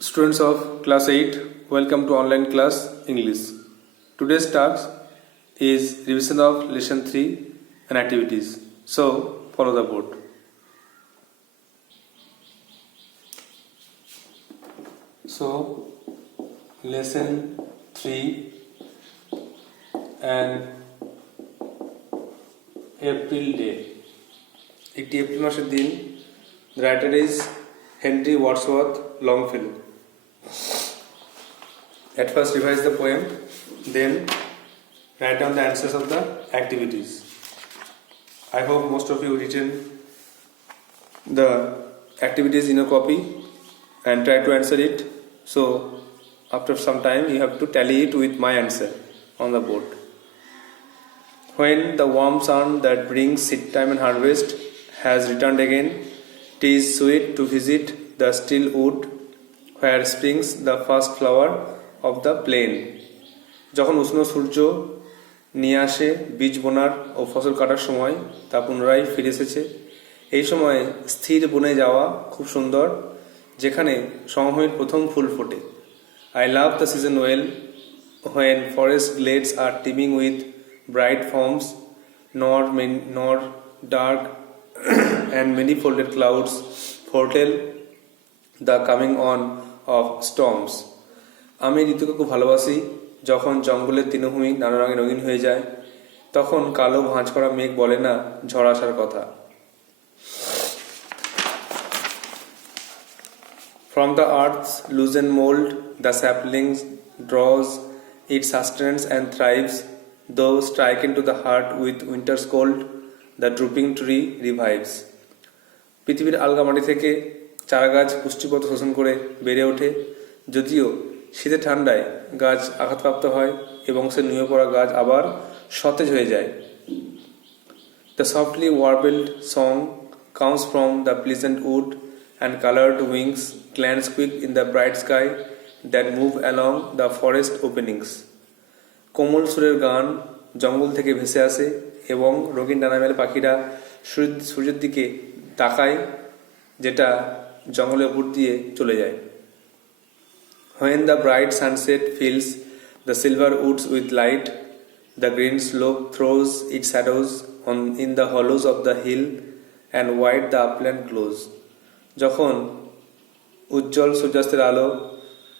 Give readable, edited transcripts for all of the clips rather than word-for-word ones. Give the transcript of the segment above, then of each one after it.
Students of class 8, welcome to online class English. Today's task is revision of lesson 3 and activities. So, follow the board. So, lesson 3 and April day. একটি এপ্রিল মাসের দিন. The writer is Henry Wadsworth Longfellow. At first revise the poem, then write down the answers of the activities. I hope most of you written the activities in a copy and try to answer it. So after some time you have to tally it with my answer on the board. When the warm sun that brings seed time and harvest has returned again, 'tis sweet to visit the still wood where springs the first flower of the plain. যখন উষ্ণ সূর্য নিয়ে আসে বীজ বোনার ও ফসল কাটার সময়, তা পুনরায় ফিরে এসেছে। এই সময়ে স্থির বনে যাওয়া খুব সুন্দর, যেখানে সমভূমির প্রথম ফুল ফোটে। I love the season well when forest glades are teeming with bright forms, nor dark and many folded clouds foretell the coming on of storms. আমি ঋতুকে খুব ভালোবাসি যখন জঙ্গলের তৃণভূমি নানা রঙে রঙিন হয়ে যায়, তখন কালো ভাঁজ করা মেঘ বলে না ঝড় আসার কথা। From the earth's loosened mold, the sapling draws its sustenance and thrives, though striken to the heart with winter's cold, the drooping tree revives. পৃথিবীর আলগা মাটি থেকে চারা গাছ পুষ্টিপত্র শোষণ করে বেড়ে ওঠে, যদিও শীতে ঠান্ডায় গাছ আঘাতপ্রাপ্ত হয় এবং সে নুয়ে পড়া গাছ আবার সতেজ হয়ে যায়। The softly warbled song comes from the pleasant wood, and colored wings glance quick in the bright sky that move along the forest openings. কোমল সুরের গান জঙ্গল থেকে ভেসে আসে এবং রঙিন ডানা মেলে পাখিরা সূর্যের দিকে তাকায়, যেটা জঙ্গলের উপর দিয়ে চলে যায়। When the bright sunset fills the silver woods with light, the green slope throws its shadows in the hollows of the hill, and white the upland glows. যখন উজ্জ্বল সূর্যাস্তের আলো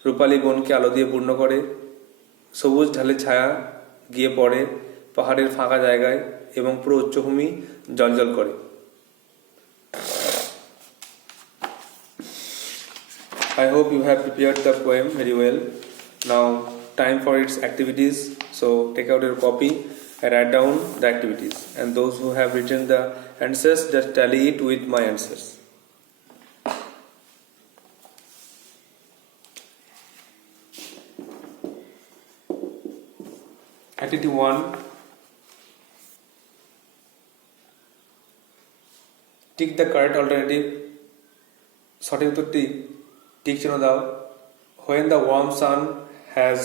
রূপালী বনকে আলো দিয়ে পূর্ণ করে, সবুজ ঢালের ছায়া গিয়ে পড়ে পাহাড়ের ফাঁকা জায়গায় এবং পুরো উচ্চভূমি জ্বলজ্বল করে। I hope you have prepared the poem very well. Now time for its activities. So take out your copy and write down the activities. And those who have written the answers, just tally it with my answers. Activity 1. Tick the correct alternative. সঠিক উত্তরটি টিক চিহ্ন দাও। When the warm sun has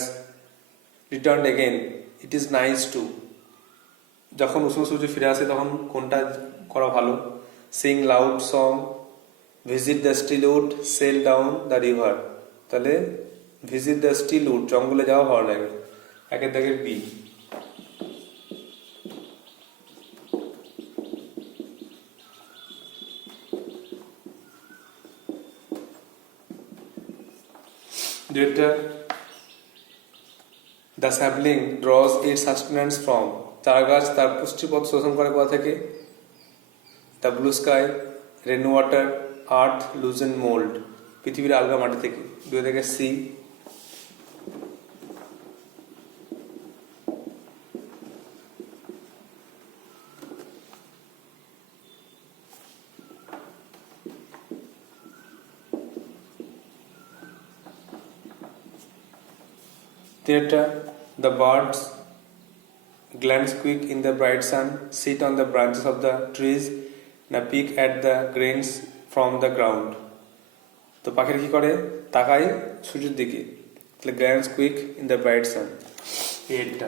returned again, it is nice to. যখন উষ্ণ সূর্য ফিরে আসে তখন কোনটা করা ভালো? Sing loud song, visit the still wood, sail down the river. তাহলে visit the still wood, জঙ্গলে যাওয়া ভালো লাগে। একের দাগের B. The sapling draws its sustenance from. চারা গাছ তার পুষ্টিপদ শোষণ করে কোথা থেকে? The blue sky, rain water, earth, loosened mold. পৃথিবীর আলগা মাটি থেকে। দুই থেকে C. The birds glance quick in the bright sun, sit on the branches of the trees, and peek at the grains from the ground. তো পাখিরা কি করে? তাকায় সূর্যের দিকে। তাহলে glance quick in the bright sun. এইটা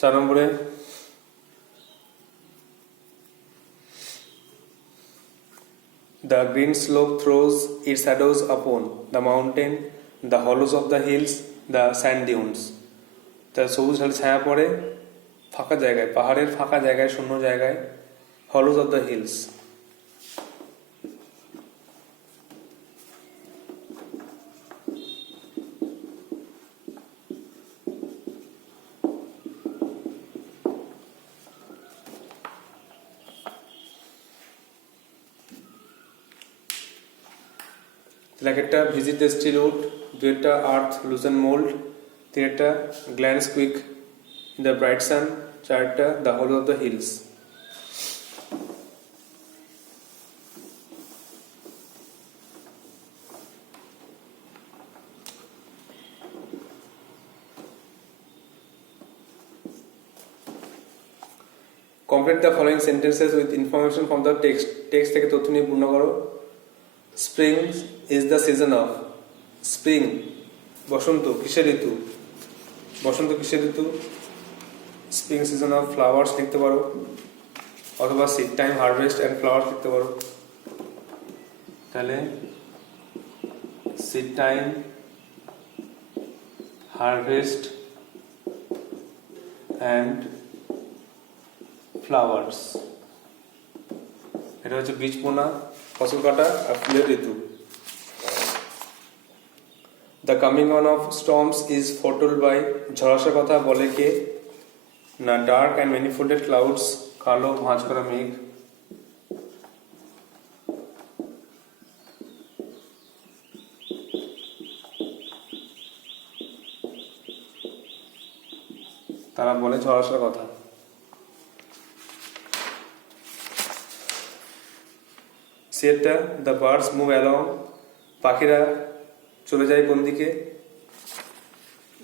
4 নম্বরে the green slope throws its shadows upon the mountain, the hollows of the hills, the sand dunes. তা সবুজ ছায়া পড়ে ফাঁকা জায়গায়, পাহাড়ের ফাঁকা জায়গায়, শূন্য জায়গায়, hollows of the hills. like একটা ভিজিট দ্য স্টিল উড, 2 একটা আর্থ লুজেন মোল্ড, 3 একটা glance quick in the bright sun, 4 একটা the whole of the hills. Complete the following sentences with information from the text থেকে তথ্য নিয়ে পূর্ণ করো। Spring is the season of, spring বসন্ত কিসের ঋতু, বসন্ত কিসের ঋতু, স্প্রিং সিজন অফ ফ্লাওয়ার্স লিখতে পারো, অথবা seed time harvest and flowers লিখতে পারো। তাহলে seed time harvest and flowers, এটা হচ্ছে বীজ বোনা, ফসল কাটা আর ফুলের ঋতু। The coming on of storms is foretold by, ঝড়াসার কথা বলে কে, না ডার্ক অ্যান্ড ম্যানিফোল্ডেড ক্লাউডস, কালো ভাঁজ করা মেঘ। তারা বলে ঝড়াসার কথা। সেটা দ্য বার্ডস মুভ অ্যালং, পাখিরা চলে যায় কোন দিকে,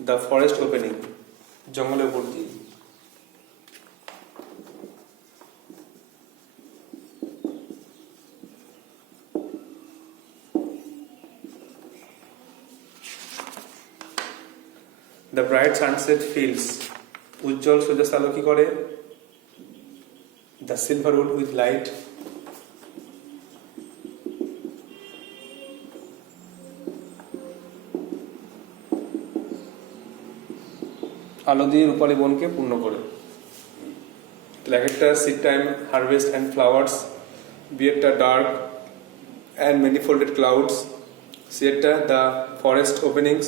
দ্য ফরেস্ট ওপেনিং, জঙ্গলের উপর দিয়ে। দ্য ব্রাইট সানসেট ফিল্ডস, উজ্জ্বল সূর্যাস্তালো কি করে, the silver wood with light. আলো দিয়ে রূপালী বনকে পূর্ণ করে। তাহলে একটা seed time harvest and flowers, B একটা dark and manifolded clouds, C একটা দ্য ফরেস্ট ওপেনিংস,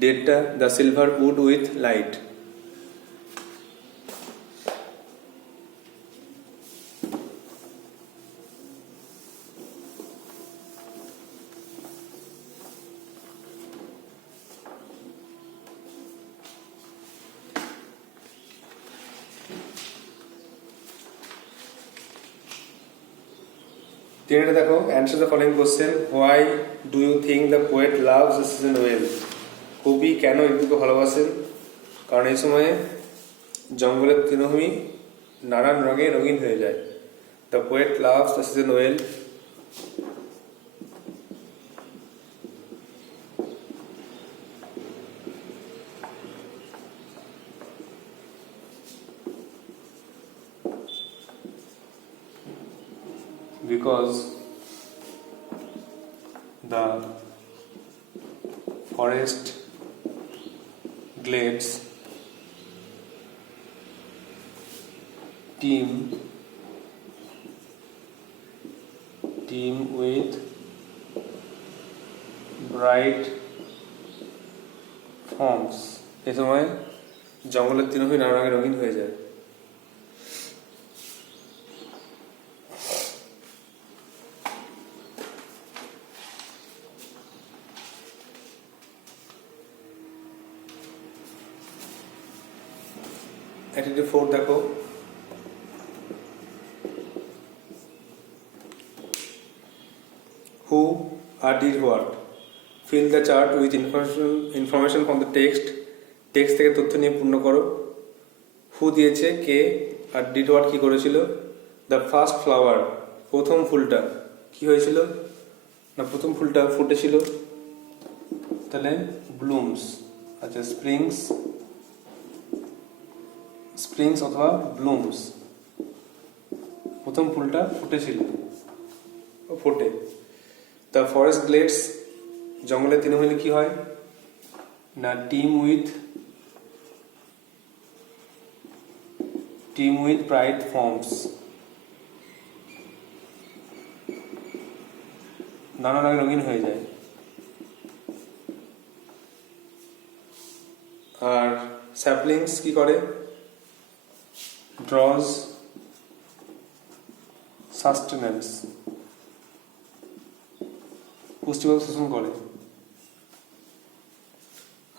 ডি একটা the silver wood with light. তিনটা দেখো, answer the following question. Why do you think the poet loves the season well, কবি কেন ঋতুকে ভালোবাসেন, কারণ এই সময়ে জঙ্গলের তৃণভূমি নানান রঙে রঙিন হয়ে যায়। The poet loves the season well. Because the forest glades teem with bright forms, এই সময় জঙ্গলের তৃণভূমি নানা রঙে রঙিন হয়ে যায়। Activity 4 দেখো, who or did what, fill the chart with information from the text, text থেকে তথ্য নিয়ে পূর্ণ করো। হু দিয়েছে কে, আর ডিড হোয়াট কি করেছিল। দ্য ফার্স্ট ফ্লাওয়ার, প্রথম ফুলটা কি হয়েছিল, না প্রথম ফুলটা ফুটেছিল, তাহলে ব্লুমস। আচ্ছা, স্প্রিংস স্প্রিংস অথবা ব্লুমস, প্রথম ফুলটা ফুটেছিল, ফোটে। দ্য ফরেস্ট গ্লেডস, জঙ্গলের তৃণভূমি কি হয় না টিম উইথ ব্রাইট ফর্মস, নানা রঙিন হয়ে যায়। আর স্যাপলিংস কি করে, ড্রজ সাস্টেনেন্স, পুষ্টিকর শোষণ করে।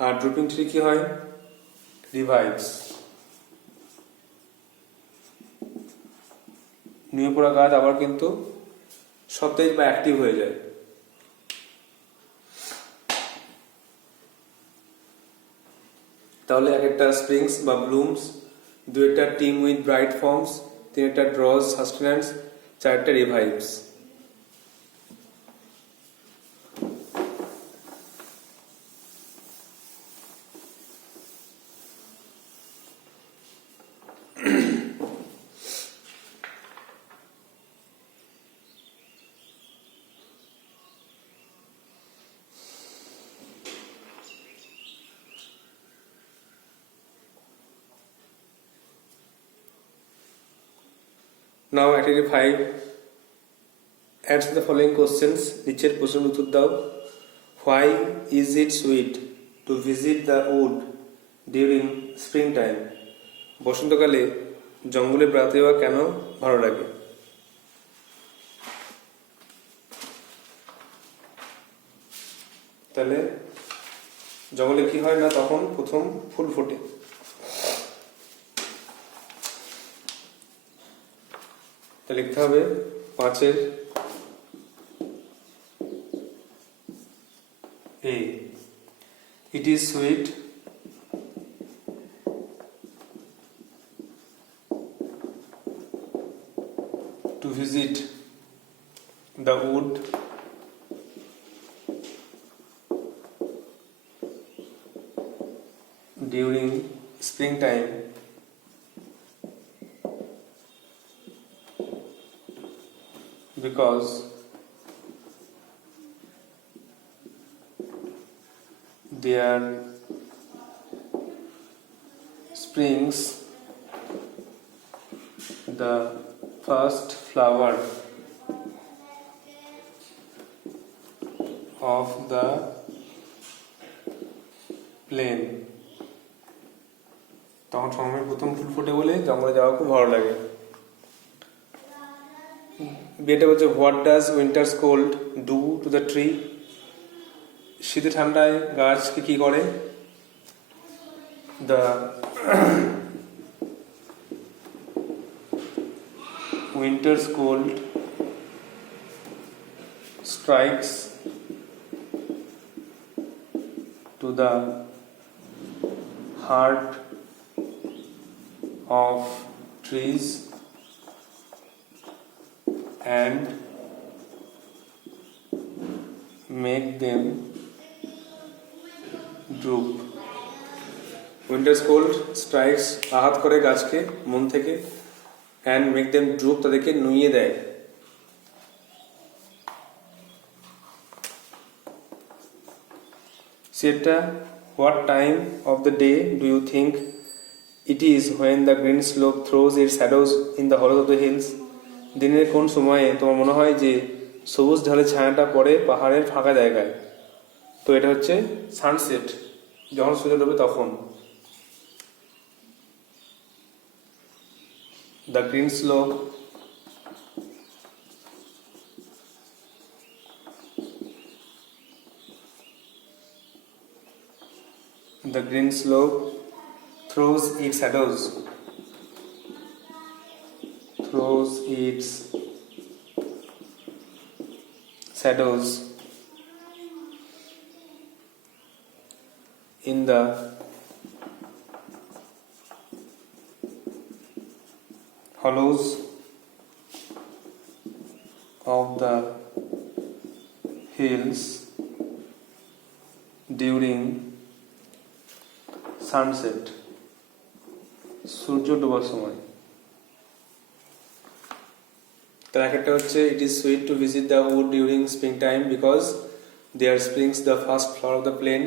আর ড্রুপিং ট্রি কি হয়, রিভাইভস, নুয়ে পড়া গাছ আবার কিন্তু সতেজ বা অ্যাক্টিভ হয়ে যায়। তাহলে এক একটা স্প্রিংস বা ব্লুমস, দু একটা টিম উইথ ব্রাইট ফর্মস, তিন একটা ড্রজ সাস্টেন্যান্স, চারটা রিভাইভস। Now activity 5, answer the following questions. নিচের প্রশ্নের উত্তর দাও। Why is it sweet to visit the wood during spring time? বসন্তকালে জঙ্গলে বেড়াতে যাওয়া কেন ভালো লাগে? তাহলে জঙ্গলে কি হয় না তখন প্রথম ফুল ফোটে। তা লিখতে হবে 5-এর A. It is sweet to visit the wood during springtime because there springs the first flower of the plain. তখন সময় প্রথম ফুল ফোটে বলে জঙ্গলে যাওয়া খুব ভালো লাগে। বিয়েটা বলছে what does winters cold do to the tree? শীতে ঠান্ডায় গাছকে কি করে? The winters cold strikes to the heart of trees and make them droop. Winter's cold strikes আঘাত করে গাছকে মন থেকে, and make them droop তাদেরকে নুইয়ে দেয়। সেটা what time of the day do you think it is when the green slope throws its shadows in the hollows of the hills? দিনের কোন সময়ে তোমার মনে হয় যে সবুজ ঢালের ছায়াটা পড়ে পাহাড়ের ফাঁকা জায়গায়? তো এটা হচ্ছে সানসেট, যখন সূর্য ডোবে তখন। The green slope throws its shadows in the hollows of the hills during sunset. সূর্য ডোবার সময়। তার একটা হচ্ছে it is sweet to visit the wood during spring time because there springs the first flower of the plain.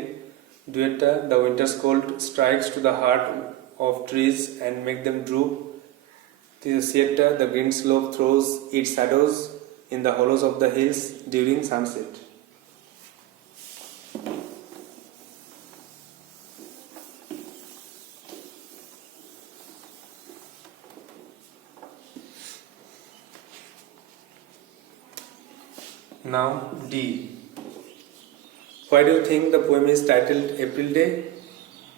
দুয়েরটা the winters cold strikes to the heart of trees and make them droop. সিয়েরটা the green slope throws its shadows in the hollows of the hills during sunset. Now D. Why do you think the poem is titled April Day?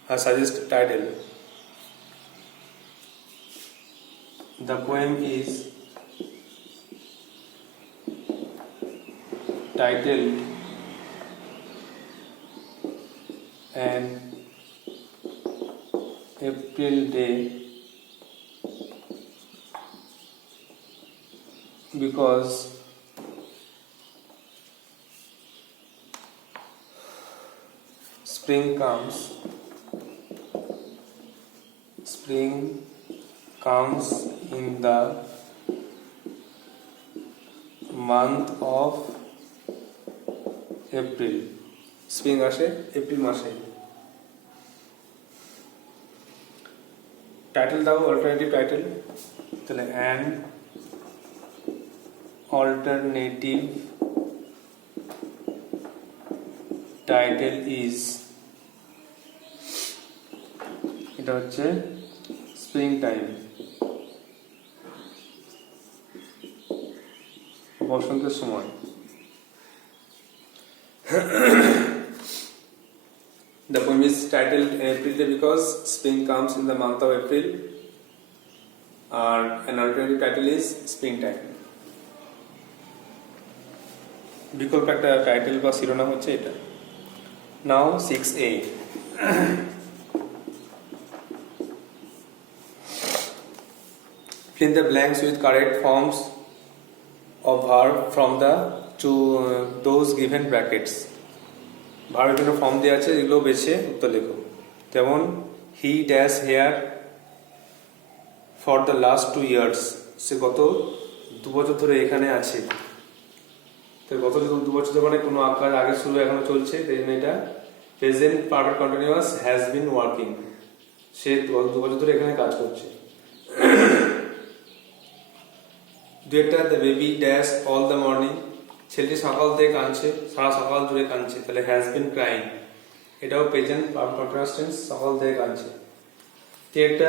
I suggest title. The poem is titled An April Day because spring comes in the month of April. Spring আসে এপ্রিল মাসে। টাইটেল দাও, alternative title. তাহলে an alternative title is, এটা হচ্ছে spring time, বসন্তের সময়। The poem is titled April Day because spring comes in the month of April. An alternative title is Springtime. বিকল্প একটা টাইটেল বা শিরোনাম হচ্ছে এটা। Now 6A. Fill in the blanks with correct forms of verb from the those given brackets. ভার্বের জন্য ফর্ম দেওয়া আছে, এগুলো বেছে উত্তর লেখো। যেমন he dash here for the last 2 years, সে গত 2 বছর ধরে এখানে আছে। তো গত 2 বছর ধরে মানে কোনো কাজ আগে শুরু এখনো চলছে, তাই জন্য এটা present perfect continuous has been working, সে গত 2 বছর ধরে এখানে কাজ করছে। দুইটা the baby dash all the morning, ছেলেটি সকাল থেকে কাঁদছে, সারা সকাল জুড়ে কাঁদছে, তাহলে হ্যাজ বিন ক্রাইং, এটাও প্রেজেন্ট পারফেক্ট কন্টিনিউয়াস টেন্স, সকাল থেকে কাঁদছে। একটা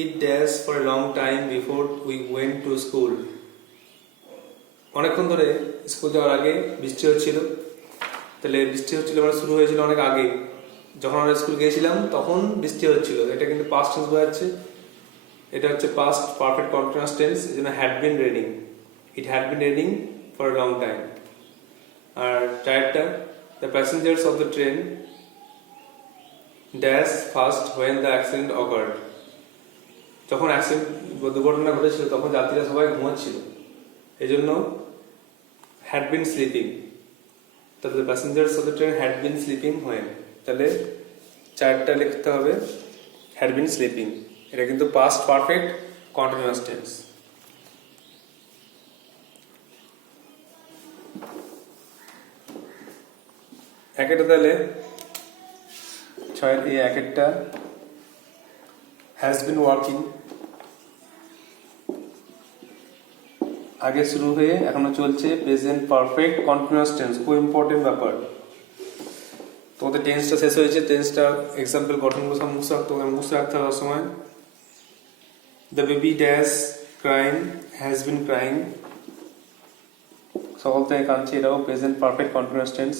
it dash for a long time before we went to school, অনেকক্ষণ ধরে স্কুল যাওয়ার আগে বৃষ্টি হচ্ছিল, তাহলে বৃষ্টি হচ্ছিল মানে শুরু হয়েছিল অনেক আগে, যখন আমরা স্কুল গিয়েছিলাম তখন বৃষ্টি হচ্ছিল, এটা কিন্তু পাস্ট টেন্স বোঝাচ্ছে। এটা হচ্ছে পাস্ট পারফেক্ট কন্টিনিউয়াস টেন্স, এজন্য had been raining, it had been raining for a long time. আর চারটা the passengers of the train dash first when the accident occurred, যখন অ্যাক্সিডেন্ট দুর্ঘটনা ঘটেছিল তখন যাত্রীরা সবাই ঘুমাচ্ছিল, এই জন্য হ্যাড বিন স্লিপিং, তাহলে the passengers of the train had been sleeping when, তাহলে চারটা লিখতে হবে হ্যাড বিন স্লিপিং, এটা কিন্তু পাস্ট পারফেক্ট কন্টিনিউয়াস টেন্স। একটা তাহলে 6 এই একটা হ্যাজ বিন ওয়ার্কিং, আগে শুরু হয়ে এখনো চলছে, প্রেজেন্ট পারফেক্ট কন্টিনিউয়াস টেন্স, খুব ইম্পর্টেন্ট ব্যাপার। তোমাদের টেন্সটা শেষ হয়েছে, টেন্সটা এক্সাম্পল গঠনগুলো সব মুখস্থ রাখতে হবে সময়। The baby dash crying has been crying, সকল থেকে কাঁদছে, এটাও present perfect continuous tense.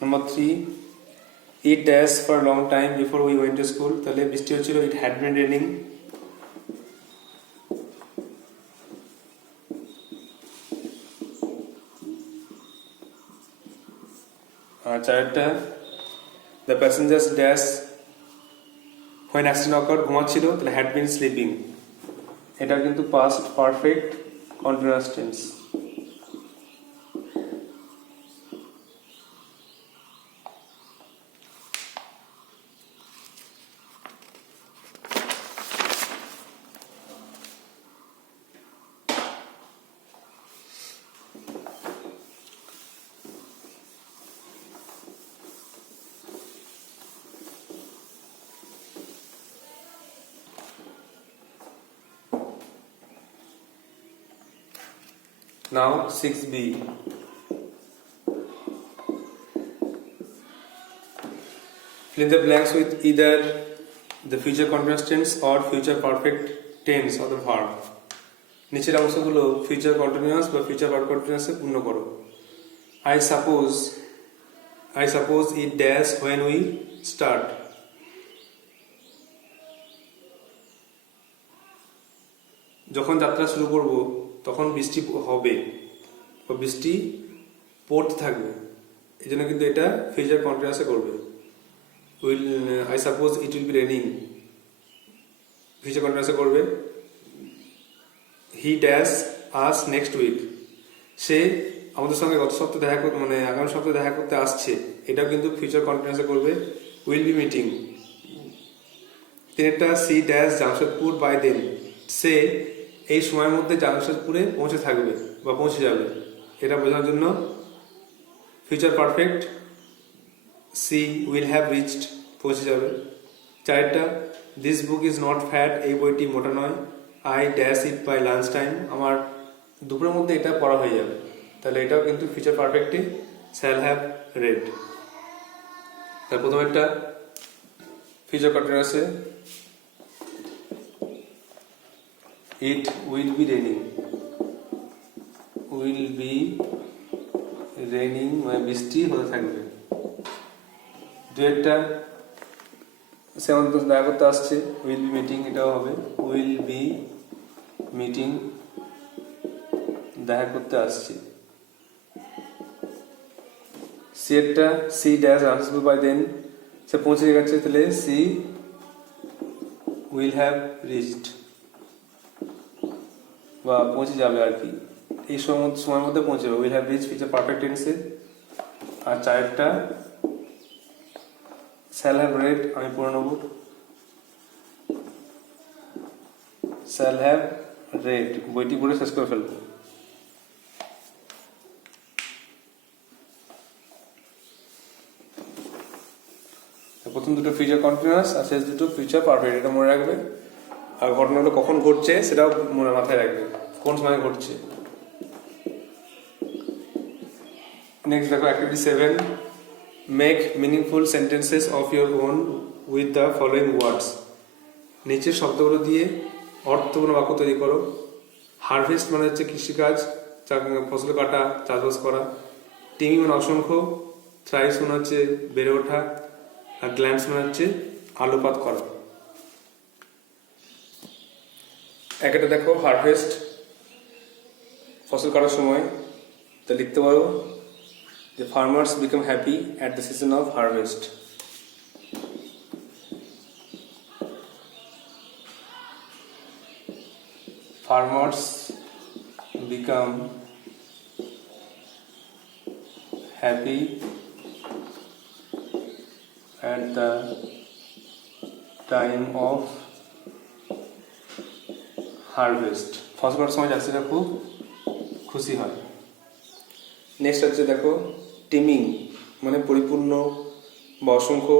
Number 3, it dash for a long time before we went to school, তাহলে বৃষ্টি হচ্ছিল, it had been raining। আর চারটা the passengers dash when accident occurred, ঘুমাচ্ছিল, তাহলে had been sleeping, এটা কিন্তু past perfect continuous tense। Now 6b. Fill in the blanks with either the future continuous tense or future perfect tense of the verb. নিচের অংশগুলো future continuous বা future perfect কন্টিনিউয়াসে পূর্ণ করো। I suppose it dash when we start. যখন যাত্রা শুরু করব তখন বৃষ্টি হবে বা বৃষ্টি পড়তে থাকবে, এই জন্য কিন্তু এটা ফিউচার কন্টিনিউয়াসে করবে। I suppose it will be raining, future কন্টিনিউয়াসে করবে। He dash us next week, সে আমাদের সঙ্গে গত সপ্তাহে দেখা করতে মানে আগামী সপ্তাহে দেখা করতে আসছে, এটাও কিন্তু ফিউচার কন্টিনিউয়াসে করবে। Will be meeting. তিনেরটা C dash Jamshedpur by then, সে এই সময়ের মধ্যে জামশেদপুরে পৌঁছে থাকবে বা পৌঁছে যাবে, এটা বোঝানোর জন্য future perfect she will have reached, পৌঁছে যাবে। চারটা this book is not fat, এই বইটি মোটা নয়। I dash eat by lunch time, আমার দুপুরের মধ্যে এটা পড়া হয়ে যাবে, তাহলে এটাও কিন্তু ফিউচার পারফেক্টে শ্যাল হ্যাভ রেড। তার প্রথম একটা ফিউচার কন্টিনিউয়াসে it will be raining, will be raining মানে বৃষ্টি হতে থাকবে। দু একটা সে আমাদের দেখা করতে আসছে, উইল বি মিটিং, এটাও হবে উইল বি মিটিং, দেখা করতে আসছে। সি একটা C dash answer by then, সে পৌঁছে গেছে, তাহলে সি উইল হ্যাভ রিচড বা পৌঁছে যাবে আর কি, এই সময়ের মধ্যে পৌঁছে যাবে। Will have reach future perfect টেন্সে। আর চারটা শ্যাল হ্যাভ রেড, আমি পড়ে নেব, শ্যাল হ্যাভ রেড, বইটি পড়ে শেষ করে ফেলবো। প্রথম দুটো ফিউচার কন্টিনিউয়াস আর শেষ দুটো ফিউচার পারফেক্ট, এটা মনে রাখবে। আর ঘটনাগুলো কখন ঘটছে সেটাও মনে মাথায় রাখবে, কোন সময় ঘটছে। নেক্সট দেখো অ্যাক্টিভিটি 7, make meaningful sentences of your own with the following words. নিচের শব্দগুলো দিয়ে অর্থপূর্ণ বাক্য তৈরি করো। হারভেস্ট মানে হচ্ছে কৃষিকাজ, ফসল কাটা, চাষবাস করা। টিমি মানে অসংখ্য, থ্রাইস মানে হচ্ছে বেড়ে ওঠা, আর গ্ল্যান্স মানে হচ্ছে আলোপাত করা। একটা দেখো হারভেস্ট ফসল কাটার সময়, তা লিখতে পারো যে farmers become happy at the season of harvest. Farmers become happy at the time of harvest, ফসল কাটার সময় চাষিরা খুব খুশি হয়। নেক্সট হচ্ছে দেখো টিমিং মানে পরিপূর্ণ বা অসংখ্য।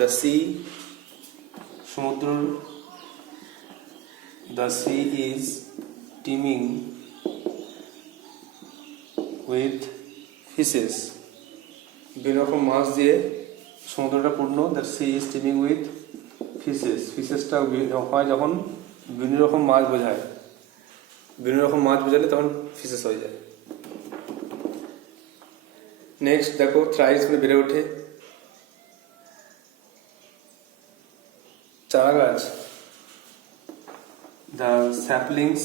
দ্য সি সমুদ্র, the sea is teeming with fishes, বিভিন্ন রকম মাছ দিয়ে সমুদ্রটা পূর্ণ। The sea is teeming with fishes, ফিশেসটা হয় যখন বিভিন্ন রকম মাছ বোঝায়, বিভিন্ন রকম মাছ বোঝালে তখন ফিশেস হয়ে যায়। নেক্সট দেখো থ্রাইস মানে বেড়ে ওঠে। চারা গাছ, the saplings,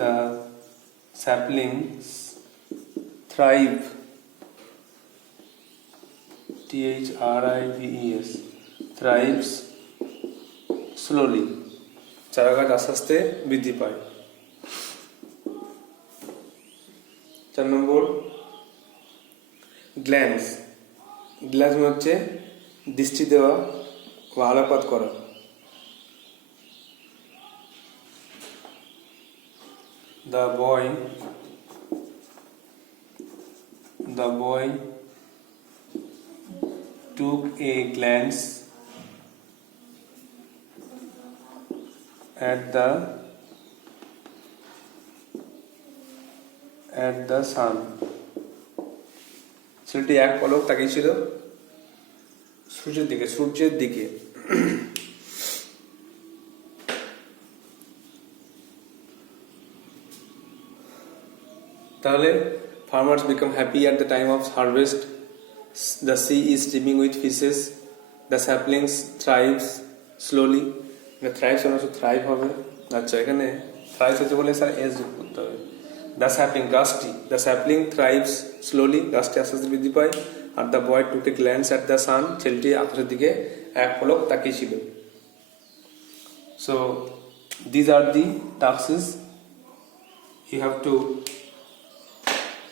the saplings thrive, thrives, thrives slowly, চারা গাছ আস্তে আস্তে বৃদ্ধি পায়। 4 নম্বর গ্ল্যান্স, গ্ল্যান্স মানে হচ্ছে দৃষ্টি দেওয়া বা আলোকপাত করা। The boy took a glance at the sun. ছেলেটি এক পলক তাকিয়েছিল সূর্যের দিকে। তাহলে farmers become happy at the time of harvest. The sea is teeming with fishes. The saplings thrives slowly. thrives মানে thrive হবে। আচ্ছা, এখানে thrives হচ্ছে বলে স্যার এস যোগ করতে হবে। The sapling গাছটি, the sapling thrives slowly, গাছটি আস্তে আস্তে বৃদ্ধি পায়। আর the boy took a glance at the sun, ছেলেটি আকাশের দিকে এক পলক তাকিয়েছিল। So these are the tasks you have to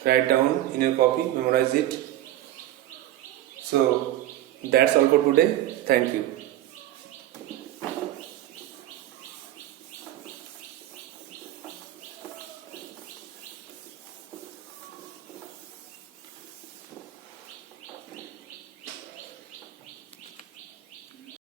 write down in your copy, memorize it. So that's all for today. Thank you.